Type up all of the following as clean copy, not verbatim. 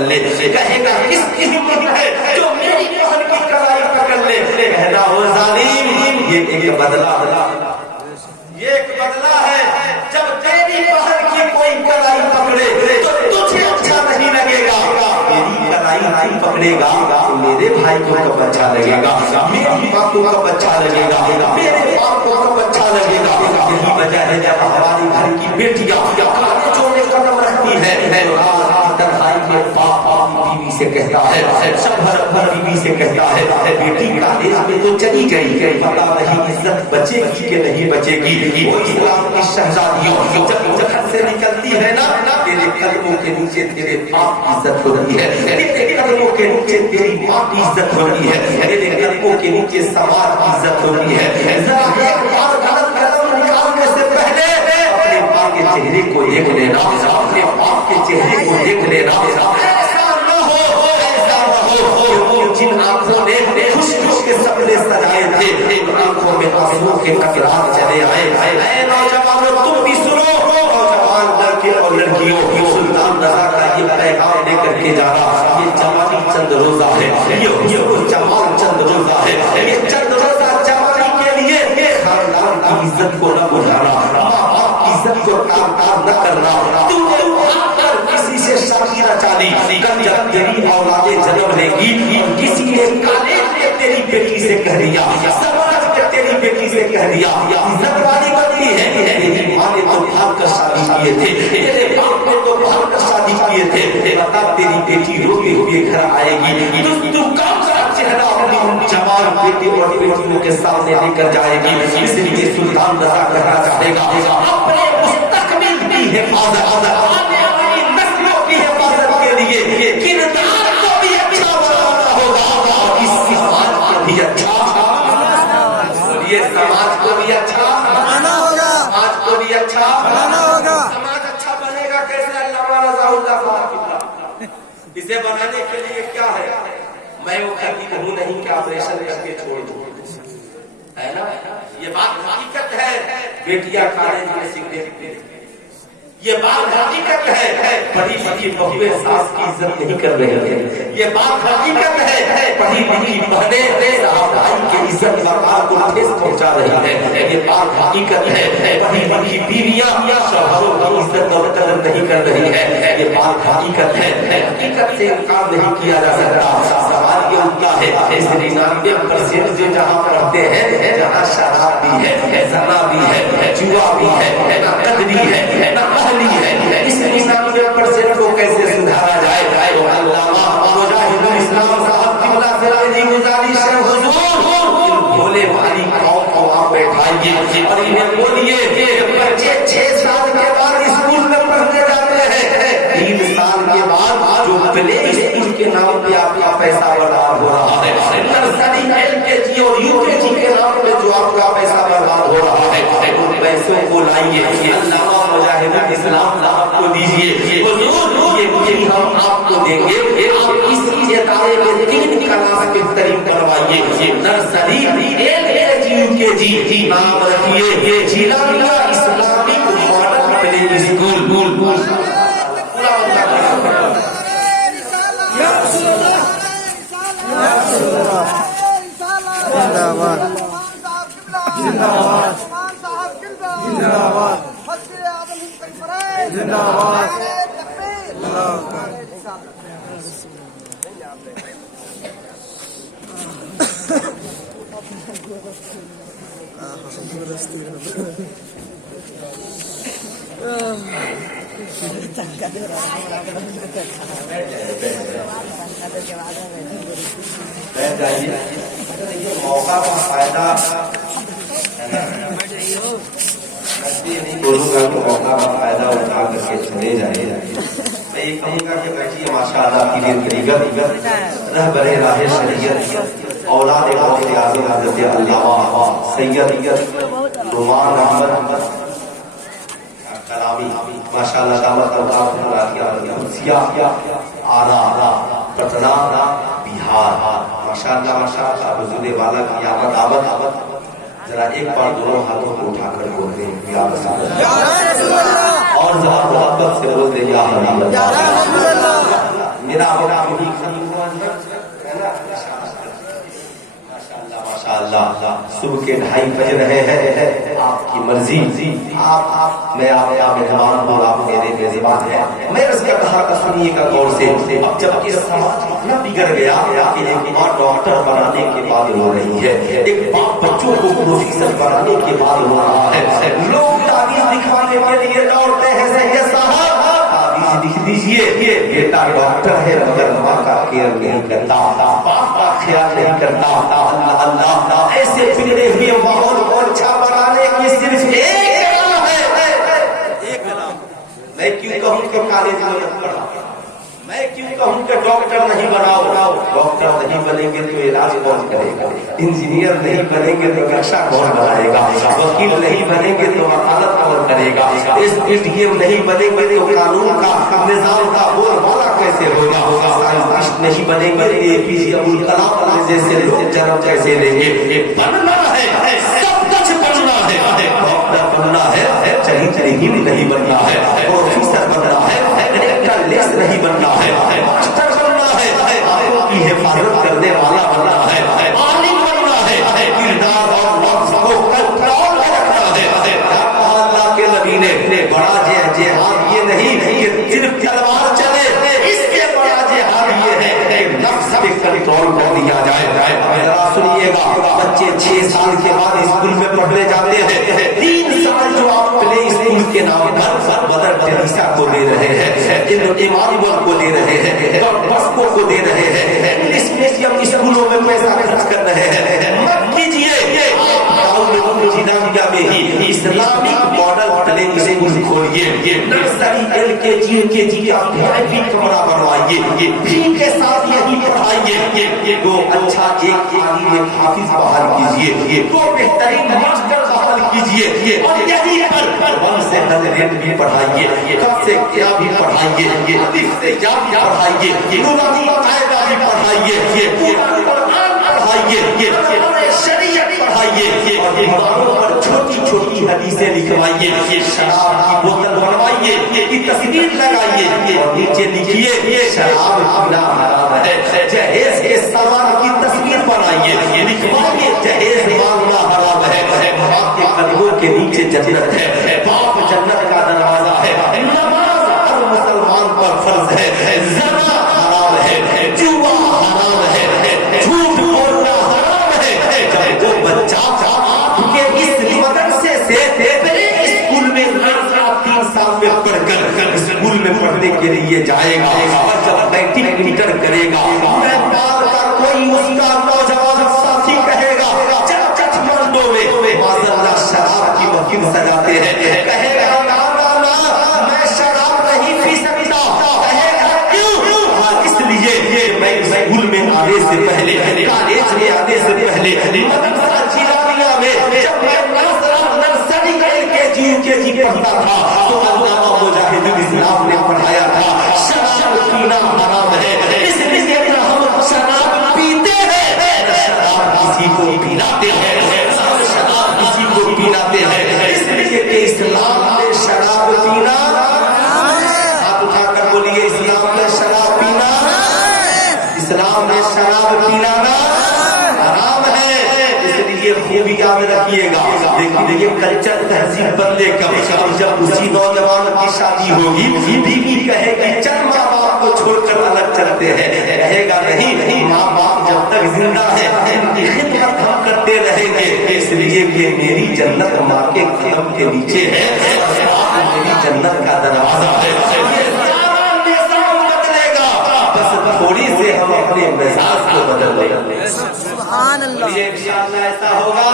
لے کہے گا کس کی ہمت ہے جو میری بہن کی کلائی پکڑ لے کہنا ہو ظالم یہ ایک بدلہ ہے جب تیری بہن کی کوئی کلائی پکڑے تو تجھے اچھا نہیں لگے گا میری کلائی نہیں پکڑے گا تو میرے بھائی کو کب اچھا لگے گا میری ماں کو کب اچھا لگے گا میرے باپ کو کب اچھا لگے گا یہی وجہ ہے جب ہماری گھر کی بیٹیاں کالجوں میں قدم رکھتی ہے تنہائی میں باپ بیوی سے کہتا ہے شوہر بیوی سے کہتا ہے بیٹی کالج میں تو چلی گئی پتا نہیں عزت بچے گی کہ نہیں بچے گی وہ اسلام کی شہزادیوں جب گھر سے نکلتی ہے نا تیرے قدموں کے نیچے تیرے باپ کی عزت ہوتی ہے تیرے قدموں کے نیچے تیری ماں کی عزت ہوتی ہے تیرے قدموں کے نیچے سماج کی عزت ہوتی ہے ذرا ایک بار غلط قدم نکالنے سے پہلے اپنے ماں کے چہرے کو دیکھ لینا اپنے باپ کے چہرے کو دیکھ لینا جن آنکھوں نے خوش خوش کے سپنے سجائے تھے آنکھوں میں آنسوؤں کے قطرات چلے آئے اے نوجوانوں تم بھی سنو نوجوان لڑکے اور لڑکیوں سلطان رضا کا یہ پیغام لے کر کے جانا یہ جوانی چند روزہ ہے یہ جوان چند روزہ ہے یہ چند روزہ جوانی کے لیے خاندان کی عزت کو نہ بھلانا ماں باپ کی عزت کو کام نہ کرنا تم نے کسی سے شادی نہ چالی جب تیری اولادیں جنم لے گی کسی نے کالج میں تیری بیٹی سے کہہ دیا سماج میں تیری بیٹی سے کہہ دیا عزت والی بنتی ہے تیری ماں نے تو بھاگ کر شادی کیے تھے تیرے باپ نے تو بھاگ کر شادی کیے تھے بتا تیری بیٹی روتے ہوئے گھر آئے گی تو کام کا چہرہ اپنی جوان بیٹے اور بیٹیوں کے سامنے لے کر جائے گی اس لیے سلطان رضا کہنا چاہے گا اپنے مستقبل کی حفاظت کردار کو بھی اچھا بنانا ہوگا اس سماج کو بھی اچھا یہ سماج کو بھی اچھا بنانا ہوگا سماج کو بھی اچھا بنانا ہوگا سماج اچھا بنے گا کیسے علامہ رضا اللہ اسے بنانے کے لیے کیا ہے میں وہ کبھی کہوں نہیں کہ آپریشن کر کے چھوڑ دوں ہے نا یہ بات حقیقت ہے بیٹیاں کالج میں سگریٹ پیتی یہ بات حقیقت ہے پڑھی لکھی بہویں ساس کی عزت نہیں کر رہے ہیں یہ بات حقیقت ہے پڑھی لکھی بہنیں بھائی کی عزت وقار کو ٹھیس پہنچا رہی ہے یہ بات حقیقت ہے پڑھی لکھی بیویاں شوہروں کی عزت اور قدر نہیں کر رہی ہے یہ بات حقیقت ہے حقیقت سے انکار نہیں کیا جا سکتا سوال یہ اٹھتا ہے اس 99% جو جہاں پڑھتے ہیں جہاں شراب بھی ہے زنا بھی ہے جوا بھی ہے قدری ہے اس 99% کو کیسے سدھارا جائے علامہ مجاہد الاسلام صاحب قبلہ فرائی گزارش ہے حضور بھولے والی قوم کو آپ بیٹھائیے اور انہیں بولیے کہ بچے 6 سال کے بعد اسکول میں پڑھنے جاتے ہیں 3 سال کے بعد جو پلے اسکول کے نام پہ آپ کا پیسہ برباد ہو رہا ہے نرسری LKG اور UKG کے نام پہ جو آپ کا پیسہ برباد ہو رہا ہے ان پیسوں کو لائیے علامہ مجاہد الاسلام آپ کو دیجیے حضور یہ ہم آپ کو دیں گے آپ اس ادارے میں 3 کلاس بہترین کروائیے نرسری LKG UKG نام رکھیے جیلانیہ اسلامک ماڈل پلے اسکول موقع کا فائدہ بولوں گا کہ موقع کا فائدہ اٹھا کر کے چلے جائے میں یہ کہوں گا کہ بیٹھیے ماشاء اللہ کی طریقت رہبر راہ شریعت اولاد غوث اعظم حضرت علامہ سید نعمان احمد کلامی ماشاء اللہ تعالیٰ آرا پٹنہ بہار ماشاء اللہ حضور والا کی آمد ذرا ایک بار دونوں ہاتھوں کو اٹھا کر بولتے ہیں یا رسول اللہ اور ذرا محبت سے بولتے ہیں یا حبیب اللہ میرا یہی ختم ہوا ہے نا. ماشاءاللہ صبح کے 2:30 بج رہے ہیں. آپ کی مرضی. میں آپ کا مہمان ہوں, آپ میرے میزبان ہیں. میں اس کا کہا سنیے گا غور سے. اب جب یہ سماج اتنا بگڑ گیا کہ ایک ماں ڈاکٹر بنانے کے بعد رو رہی ہے, ایک باپ بچوں کو پروفیسر بنانے کے بعد رو رہا ہے, لوگ تعویذ دکھوانے کے لیے دوڑتے ہیں. سید صاحب تعویذ لکھ دیجیے, بیٹا ڈاکٹر ہے مگر ماں کا کیئر نہیں کرتا, باپ کا خیال نہیں کرتا. اللہ اللہ, ایسے بگڑے ہوئے ماحول کو اچھا بنانے کی صرف ایک نام ہے. میں کیوں کہوں کہ کالج میں مت پڑھا, میں کیوں کہوں کہ ڈاکٹر نہیں بناؤ. ڈاکٹر نہیں بنیں گے تو علاج کون کرے گا, انجینئر نہیں بنیں گے تو نقشہ کون بنائے گا, وکیل نہیں بنیں گے تو وکالت کون کرے گا, SPDM نہیں بنیں گے تو قانون کا نظام کا بول بالا کیسے ہوگا, سائنسداں نہیں بنیں گے APJ ابوالکلام جیسے جنم کیسے لیں گے. بننا ہے, سب کچھ بننا ہے, ڈاکٹر بننا ہے, چلی ہی نہیں بننا ہے, پروفیسر بننا ہے, لیس نہیں بننا ہے, ماسٹر بننا ہے, آنکھوں کی حفاظت کرنے والا بننا ہے, عالم بننا ہے, کردار اور نفس کو کنٹرول میں رکھنا ہے. اللہ کے نبی نے بڑا جہاد یہ نہیں کہ صرف تلوار چلے, اس سے بڑا جہاد یہ ہے کہ نفس پہ کنٹرول کر دیا جائے. ذرا سنیے گا, بچے 6 سال کے بعد اسکول میں پڑھنے جاتے ہیں, 3 سال جو آپ پلے اسکول کے نام پر مدر ٹریسا کو دے رہے ہیں, ایمانوئل کو دے رہے ہیں, بسکو کو دے رہے ہیں, انگلش میڈیم اسکولوں میں پیسہ خرچ کر رہے ہیں. مت کیجیے. جنابیہ میں ہی اسلامک ماڈل پلے اسکول کھولیے, نرسری LKG کا VIP کمرہ بنوائیے, فی کے ساتھ یہی پڑھائیے. وہ اچھا ایک عالم حافظ بحال کیجیے, وہ بہترین ماسٹر بحال کیجیے, اور یہی پر 1 سے 100 بھی پڑھائیے, کب سے کیا بھی پڑھائیے, الف سے یا بھی پڑھائیے, نورانی قاعدہ بھی پڑھائیے, قرآن پڑھائیے, شریعت پڑھائیے, اور دیواروں پر چھوٹی چھوٹی حدیثیں لکھوائیے, شراب کی بوتل بنوائیے, کی تصویر لگائیے, اور نیچے لکھیے شراب پینا حرام ہے. جہیز کے سامان کی تصویر بنائیے, لکھوائیے جہیز مانگنا حرام ہے. باپ کے قدموں کے نیچے جنت ہے, باپ جنت کا دروازہ ہے. نماز ہر مسلمان پر فرض ہے, زنا حرام ہے, جوا حرام ہے, جھوٹ بولنا حرام ہے. جب وہ بچہ کہ اس مدرسے سے اسکول میں 3 سال میں پڑھ کر اسکول میں پڑھنے کے لیے جائے گا, اور جب میٹرک انٹر کرے گا, میں بار بار کوئی اس کا نوجوان ساتھی کہے گا چٹمنڈوں میں معذاللہ شراب کی مہم سجاتے ہیں, کہے گا میں شراب نہیں پی سکتا, کہے گا کیوں, اس لیے میں اسکول میں آنے سے پہلے, کالج میں آنے سے پہلے, مدرسہ جیلانیہ میں جب میں نرسری LKG پڑھتا تھا تو علامہ مجاہد الاسلام نے پڑھایا تھا شراب پینا حرام ہے. اس لیے ہم شراب پیتے ہیں, شراب کسی کو پلاتے ہیں, شراب کسی کو پلاتے ہیں, اس لیے کہ اسلام میں شراب پینا, ہاتھ اٹھا کر بولیے اسلام میں شراب پینا, اسلام میں شراب پلانا حرام ہے. اس لیے خوبی یاد رکھیے گا. لیکن یہ کلچر تہذیب بدلے کب, جب اسی نوجوان کی شادی ہوگی, بیوی کہے گی چل ماں باپ کو چھوڑ کر الگ چلتے ہیں, کہے گا نہیں, ماں باپ جب تک زندہ ہے ان کی خدمت ہم کرتے رہیں گے, اس لیے کہ میری جنت ماں کے قدم کے نیچے ہے, اور میری جنت کا دروازہ ہے. تھوڑی سے ہم اپنے مزاج کو بدل لیں. سبحان اللہ. انشاءاللہ ایسا ہوگا,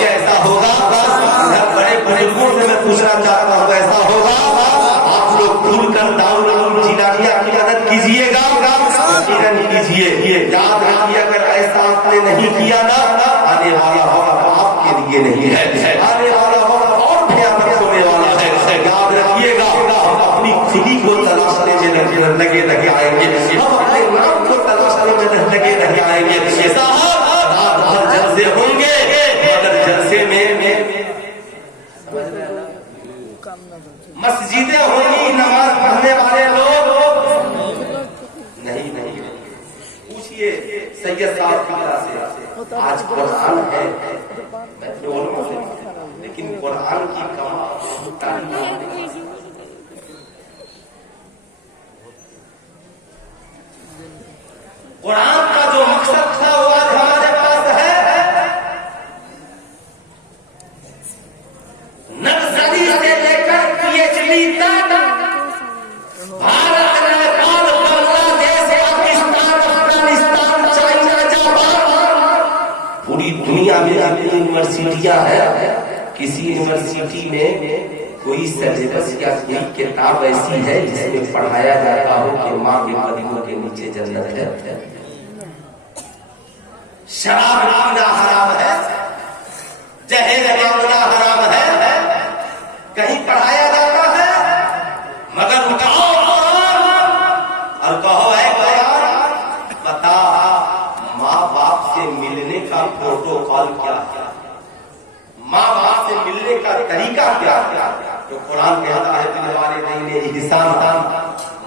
ایسا ہوگا. بڑے بزرگوں سے میں پوچھنا چاہتا ہوں, ایسا ہوگا. آپ لوگ کھل کر دارالعلوم جیلانیہ کی مدد کیجیے گا, کیجیے. یاد رکھیے اگر ایسا آپ نے نہیں کیا نا, آنے والا ہوگا آپ کے لیے نہیں ہے, آنے والا ہوگا اور بھیانک ہونے والا ہے. یاد رکھیے گا, ہم اپنی خودی کو تلاشنے میں لگے آئیں گے, ہم اپنے نام کو تلاشنے میں لگے آئیں گے. صاحب جلسے ہوں گے, مگر جلسے میں مسجدیں ہوں گی, نماز پڑھنے والے لوگ سید صاحب کی طرح سے آج قرآن ہے میں دونوں سے لیکن قرآن کی کمال قرآن کا جو مقصد تھا وہ آج ہمارے پاس ہے. نرسری سے لے کر PhD تک بھارت نیپال بنگلہ دیش پاکستان افغانستان چائنا جاپان پوری دنیا میں یونیورسٹیاں ہیں. کسی یونیورسٹی میں کوئی سلیبس یا کوئی کتاب ایسی ہے جس میں پڑھایا جاتا ہو کہ ماں کے قدموں کے نیچے جنت ہے. شراب پینا حرام ہے, جہیز مانگنا حرام ہے, کہیں پڑھایا جاتا ہے. مگر اٹھاؤ اور کہو اے قرآن بتا ماں باپ سے ملنے کا پروٹوکول کیا ہے, ماں باپ سے ملنے کا طریقہ کیا ہے. تو قرآن کہتا ہے بالوالدین احسان,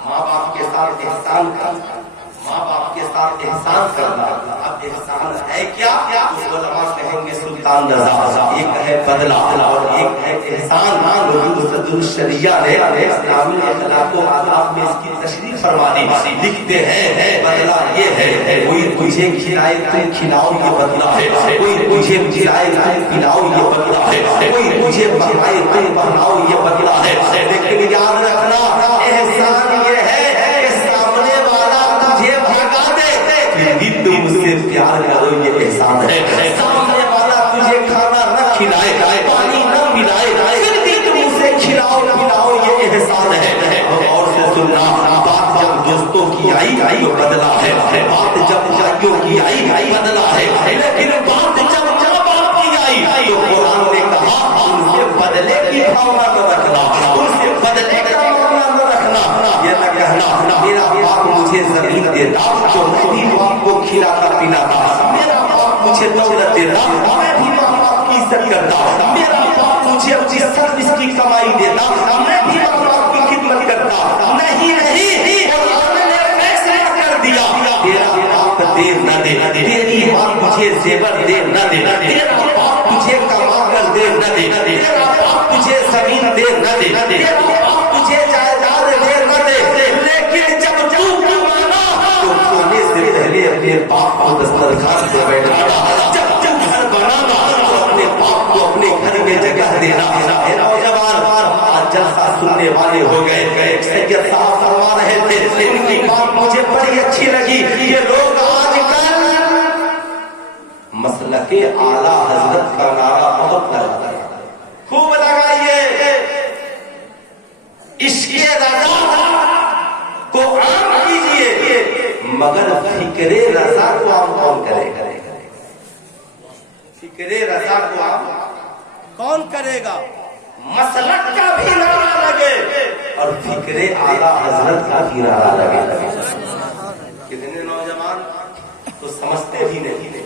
ماں باپ کے ساتھ احسان کرنا, ماں باپ کے ساتھ احسان کرنا. اب احسان ہے کیا؟ اس علماء کہیں گے سلطان رضا ایک ہے بدلہ اور ایک ہے احسان. حضور صدر الشریعہ نے اسلامی اخلاق و آداب میں اس کی تشریح فرما دی. لکھتے ہیں بدلہ یہ ہے کوئی تجھے کھلائے تم کھلاؤ یہ بدلہ ہے, کوئی تجھے کھلائے تم پلاؤ یہ بدلہ ہے, کوئی تجھے پہنائے تم پہناؤ یہ بدلہ ہے. لیکن یاد رکھنا احسان یہ ہے کہ سامنے والا تجھے بھگا دے پھر بھی تم اس سے پیار کرو یہ احسان ہے. سامنے والا تجھے کھانا نہ کھلائے پانی نہ ملائے پھر بھی تم اسے کھلاؤ پلاؤ یہ احسان ہے. اور سے سننا بات جب دوستوں کی آئی تو بدلا ہے, بات جب بھائیوں کی آئی بدلا ہے, لیکن بات جب ماں باپ کی آئی تو قرآن نے کہا ان سے بدلے کی بھاونا نہ رکھنا, ان سے بدلے کا معاملہ نہ رکھنا. یہ نہ کہنا میرا باپ مجھے زمین دیتا تو میں بھی باپ کو کھلاتا پلاتا, میرا باپ مجھے دولت دیتا میں بھی ماں باپ کی عزت کرتا, میرا باپ مجھے سروس کی کمائی دیتا میں بھی ماں باپ کی خدمت کرتا. نہیں قرآن نے فیصلہ کر دیا تیرا باپ دیر نہ دے, تیری ماں تجھے زیور دیر نہ دے, تیرا باپ تجھے کما کر دیر نہ دے, تیرا باپ تجھے زمین دیر نہ دے, تیرا باپ تجھے جائیداد دیر نہ دے, لیکن جب تو کمانا تو کھانے سے پہلے اپنے باپ کو دسترخوان سے بیٹھانا, جب تو گھر بنانا تو اپنے باپ کو اپنے گھر میں جگہ دینا. نوجوان آج جلسہ سننے والے ہو گئے. سید صاحب فرما رہے تھے ان کی بات مجھے بڑی اچھی لگی. یہ لوگ آج کل مسلک اعلیٰ حضرت کا نعرہ بہت لگاتے ہیں, خوب لگائیے. عشق رضا کو عام کیجیے مگر فکر رضا کو عام کون کرے گا؟ فکر رضا کو عام کون کرے گا؟ مسلک کا بھی نعرہ لگے اور فکر اعلیٰ حضرت کا بھی نعرہ لگے. کتنے نوجوان تو سمجھتے بھی نہیں,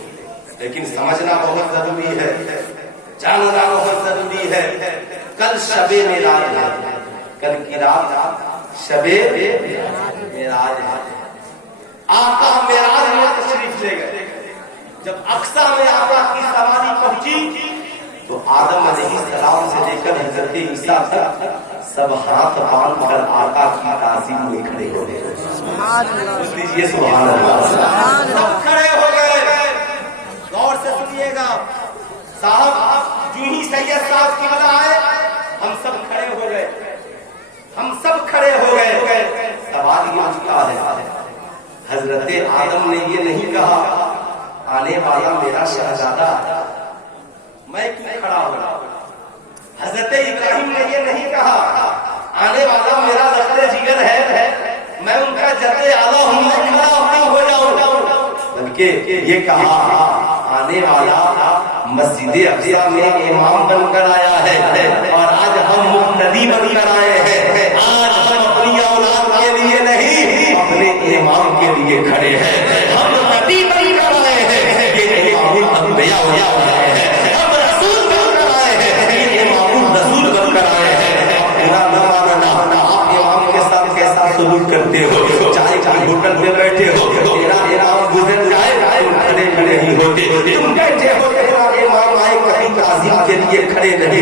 لیکن سمجھنا بہت ضروری ہے, جاننا بہت ضروری ہے. کل شب معراج ہے, کل کی رات شب معراج ہے. آقا معراج میں تشریف لے گئے. جب اقصی میں آقا کی سواری پہنچی تو آدم علیہ السلام سے لے کر حضرت عیسیٰ تک سب ہاتھ باندھ کر آقا کی تعظیم میں کھڑے ہو گئے. سبحان اللہ. سب کھڑے ہو گئے. غور سے سنیے گا صاحب, جو ہی سید صاحب کی بلا آئے ہم سب کھڑے ہو گئے, ہم سب کھڑے ہو گئے. سوال یہ اٹھتا ہے حضرت آدم نے یہ نہیں کہا آنے والا میرا شہزادہ میں کیوں کھڑا ہوں؟ حضرت ابراہیم نے یہ نہیں کہا آنے والا میرا لشکر جگر ہے میں ان کا جد اعلیٰ ہوں میں کھڑا ہو جاؤں, بلکہ یہ کہا آنے والا مسجد اقصی میں امام بن کر آیا ہے اور آج ہم مقتدی بن کر آئے ہیں. آج ہم اپنی اولاد کے لیے نہیں اپنے امام کے لیے کھڑے ہیں. ہم نبی بن کر آئے ہیں, یہ امام الانبیاء ہو گئے ہیں. ہم رسول بن کر آئے ہیں, یہ امام الرسول بن کر آئے ہیں. اپنا نہ ماننا, آپ امام کے ساتھ کیسا سلوک کرتے ہو, چاہے ہوٹل میں بیٹھے ہو تیرا امام گزر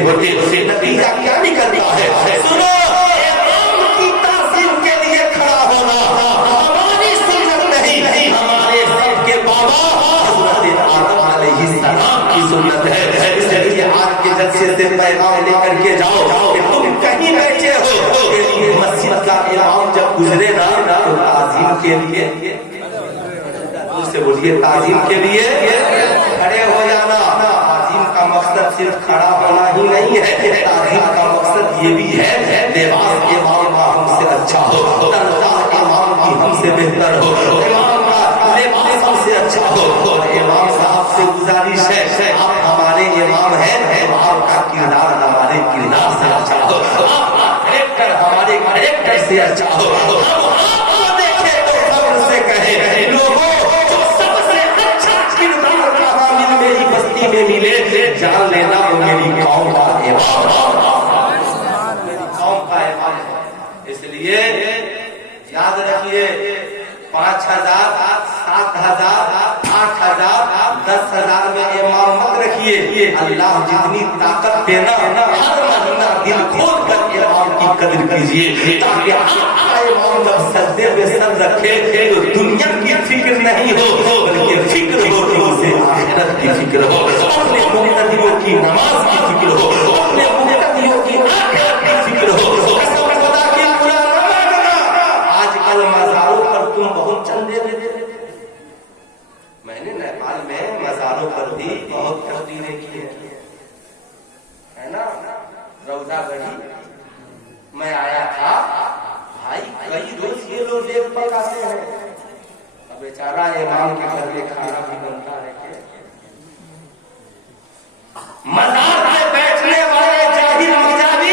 ہوتے نتیجہ کیا نکلتا ہے؟ سنو، امام کی تعظیم کے لیے کھڑا ہونا ہماری سنت نہیں، ہمارے سب کے بابا حضرت آدم علیہ السلام کی سنت ہے۔ اس لیے آج کے جلسے سے پیغام لے کر کے جاؤ کہ تم کہیں بیٹھے ہو کہ یہ مسجد کا امام جب گزرے نا تو تعظیم کے لیے سے بولیے، تعظیم کے لیے کھڑے ہو جانا۔ تعظیم کا مقصد صرف کھڑا ہونا ہی نہیں ہے، تعظیم کا مقصد یہ بھی ہے لباس امام کا ہم سے اچھا ہو، تنخواہ امام کی ہم سے بہتر ہو، امام کا لباس ہم سے اچھا ہو۔ امام صاحب سے گزارش ہے آپ ہمارے امام ہیں، آپ کا کردار ہمارے کردار سے اچھا ہو، آپ کا کریکٹر ہمارے کریکٹر سے اچھا ہو۔ ہم آپ کو دیکھیں تو صبر سے کہیں لوگوں میری بستی میں ملے، جان لینا وہ میری قوم کا امام، میری قوم کا امام ہے۔ اس لیے یاد رکھیے 5,000 7,000 8,000 10,000 میں امام مت رکھیے، اللہ جتنی طاقت دینا ہر مہینہ دل کھول کر امام کی قدر کیجیے، تاکہ آپ کا امام جب سجدے میں سر رکھے تو دنیا کی فکر نہیں ہو بلکہ فکر ہو کہ اسے آخرت کی فکر ہو، اپنے مقتدیوں کی نماز کی فکر ہو، اپنے مقتدیوں کی آخرت کی فکر ہو۔ قسم خدا کی برا نہ ماننا، آج کل مزاروں پر تم بہت چندے دیتے، میں نے نیپال میں مزاروں پر بھی بہت تقریریں کی ہے نا، روزہ گڑھی میں آیا تھا بھائی، کئی روز یہ لوگ دیکھ پکاتے ہیں، اب بیچارہ امام کے گھر میں کھانا بھی بنتا ہے کہ مزار میں بیٹھنے والے جاہل مجاہد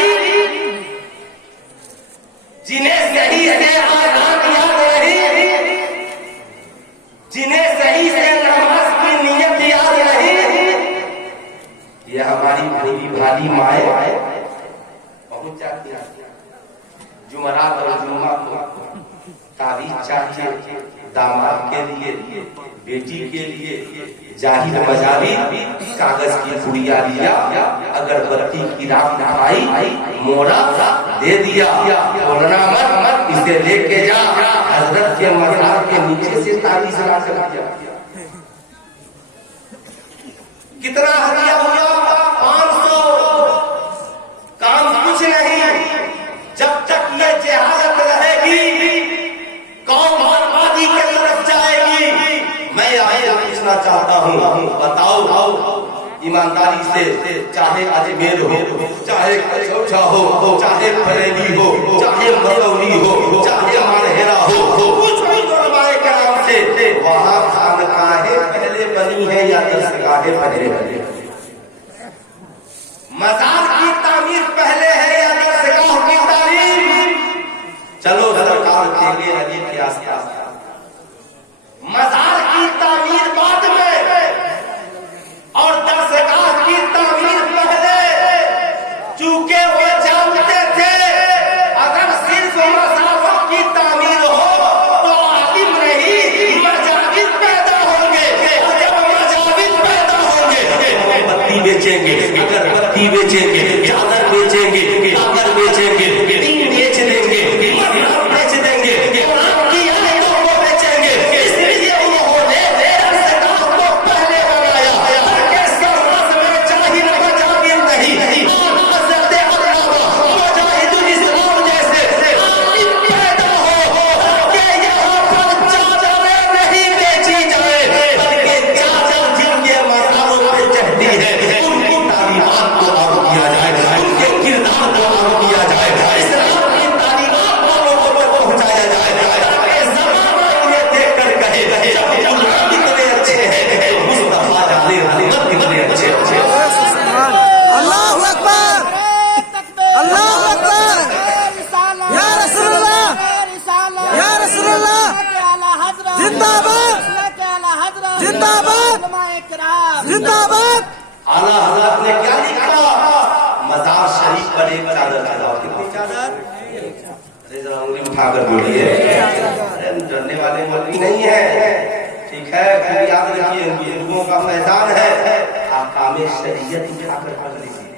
جنہیں صحیح سے آزاد یاد رہی، جنہیں صحیح سے نماز کی نیت یاد رہی، یہ ہماری بھائی بھالی مائیں پہنچ جاتی ہیں۔ جمعرات اور جمعہ کو تعریف چاہیے داماد کے لیے، بیٹی کے لیے، جاہل مجاہد کاغذ کی گڑیا لیا، اگر بتی کی راک نہ موڑا دے دیا، بولنا مت اسے لے کے جا حضرت کے مزار کے نیچے سے تعریف لا کر دیا۔ کتنا ہدیہ ہوا؟ 500، کام کچھ نہیں۔ جب تک یہ جہالت رہے گی قوم بربادی کی طرف جائے گی۔ میں آئے پوچھنا چاہتا ہوں، بتاؤ ایمانداری سے، چاہے اجمیر ہو، چاہے کچھوچا ہو، چاہے بریلی ہو، چاہے مدوری ہو، چاہے مانہیرا ہو، کچھ بھی علماء کرام سے وہاں خانقاہیں پہلے بنی ہے یا درسگاہیں پہلے بنی ہے؟ مزار کی تعمیر پہلے ہے یا درسگاہ کی تعمیر؟ چلو سرکار دیکھے علی کے آس پاس، مزار کی تعمیر بعد میں اور درسگاہ کی تعمیر پہلے، چونکہ وہ جانتے تھے اگر صرف مزاروں کی تعمیر ہو تو عالم نہیں مجاہد پیدا ہوں گے، اور جب مجاہد پیدا ہوں گے بتی بیچیں گے، اگربتی بیچیں گے، چادر بیچیں گے، چادر بیچیں گے، دین بیچ دیں گے، مذہب بیچ دیں گے، قرآن کی آیتوں کو بیچیں گے۔ اس لیے انہوں نے درسگاہ کو پہلے بنایا تاکہ سماج میں جاہل مجاہد نہیں، حضرت علامہ مجاہد الاسلام جیسے عالم پیدا ہو کہ یہاں پر چادریں نہیں بیچی جائے بلکہ چادر جن کے مزاروں پہ چڑھتی ہے ان کی تعلیمات کو عام کیا جائے، ان کے کردار کو عام کیا جائے، اسلام کی تعلیمات کو لوگوں تک پہنچایا جائے، تاکہ زمانہ انہیں دیکھ کر کہے جب علماء کتنے اچھے ہیں مصطفیٰ جانے حضرت کتنے اچھے ہیں۔ اللہ اکبر، اللہ اکبر، یا رسول اللہ، یا رسول اللہ، زندہ باد، زندہ باد، زندہ باد۔ اعلیٰ حضرت نے کیا لکھا؟ مزار شریف پر ایک چادر چلاؤ، کتنی چادر؟ ارے ذرا انگلی اٹھا کر بولیے، ڈرنے والے مولوی نہیں ہے، ٹھیک ہے؟ پھر یاد رکھیے بزرگوں کا فیضان ہے، احکام شریعت اٹھا کر پڑھ لیجیے۔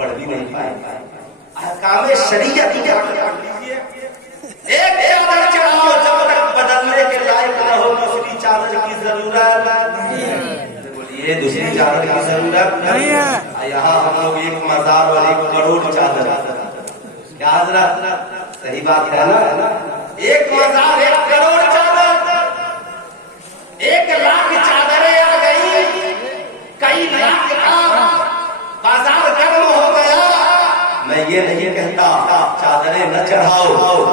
پڑھ بھی نہیں پائے. احکام شریعت کیا پڑھ لیجیے. ایک چادر چڑھاؤ جب تک بدلنے کے لائق نہ ہو دوسری چادر کی ضرورت بولیے دوسری چادر کی ضرورت نہیں ہے. یہاں ہم لوگ ایک مزار اور 1 کروڑ چادر کیا حضرت صحیح بات ہے نا. ایک مزار 1 کروڑ چادر 1 لاکھ چادریں آ گئی. کئی لاکھ کا بازار گرم ہو گیا. میں یہ نہیں کہتا چادریں نہ چڑھاؤ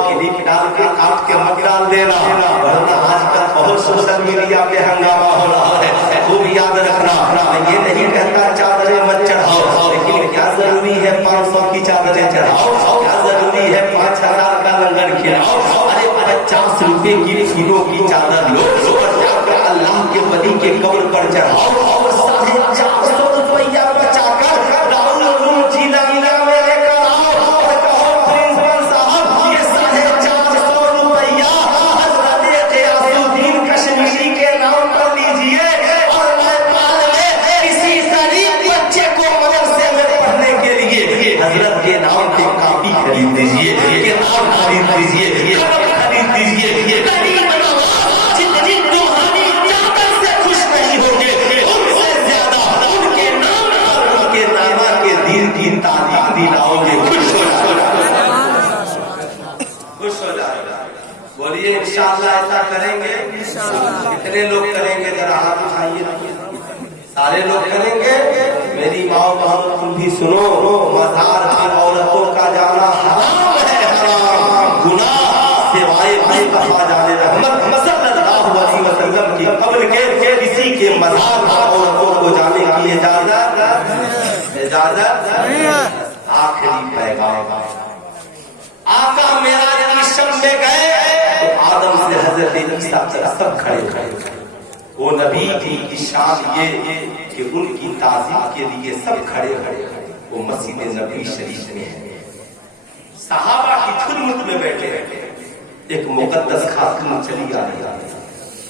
کلک ڈال کے کاٹ کے مت ڈال دینا ورنہ آج کل بہت سوشل میڈیا پہ ہنگامہ ہو رہا ہے. خوب یاد رکھنا میں یہ نہیں کہتا چادریں مت چڑھاؤ لیکن کیا ضروری ہے 500 کی چادریں چڑھاؤ. کیا ضروری ہے 5000 کا لنگر کھلاؤ. ارے 50 روپے کی پھولوں کی چادر لو اللہ کے ولی کے قبر پر چڑھاؤ اور 450 روپیہ بچا کر راہل جیلا میں لے کر آؤ اور کہو پرنسپل صاحب یہ 450 روپیہ حضرت غیاث الدین کشمیری کے نام پر لیجیے اور نیپال میں کسی غریب بچے کو مدرسے میں پڑھنے کے لیے حضرت کے نام پہ کاپی خرید دیجیے کتاب خرید دیجیے قلم خرید دیجیے. بولیے انشاءاللہ ایسا کریں گے. کتنے لوگ کریں گے ذرا ہاتھ اٹھائیے. سارے لوگ کریں گے. میری ماں بہن تم بھی سنو مزار پہ عورتوں کا جانا حرام ہے حرام گناہ سوائے مصطفیٰ جان رحمت صلی اللہ علیہ وسلم کی قبر کے کسی کے مزار پر عورتوں کو جانے کی اجازت نہیں ہے. آخری پیغام آقا معراج کی شب میں گئے تو آدم سے حضرت عیسیٰ تک سب کھڑے. وہ نبی تھی کی شان یہ کہ ان کی تعظیم کے لیے سب کھڑے. وہ مسجد نبی شریف میں ہے. صحابہ کی خدمت میں بیٹھے ایک مقدس خاتون چلی آ رہی.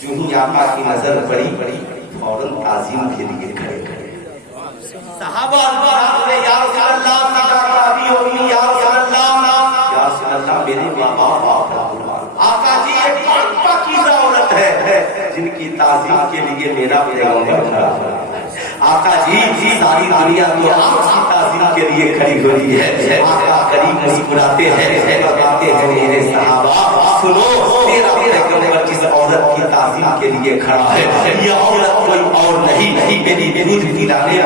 جو ہی آقا کی نظر پڑی فوراً تعظیم کے لیے کھڑے. صحابہ یا رسول اللہ یا رسول اللہ میرے ماں باپ آقا جی ایک پاکیزہ عورت ہے جن کی تعظیم کے لیے میرا پیغمبر کھڑا ہے. آقا جی ساری دنیا تو آپ کی تعظیم کے لیے کھڑی ہوئی ہے. آقا قریب مسکراتے ہیں بتاتے ہیں میرے صحابہ سنو میرا پیغمبر جس عورت کی تعظیم کے لیے کھڑا ہے یہ عورت کوئی اور نہیں میری دودھ پلانے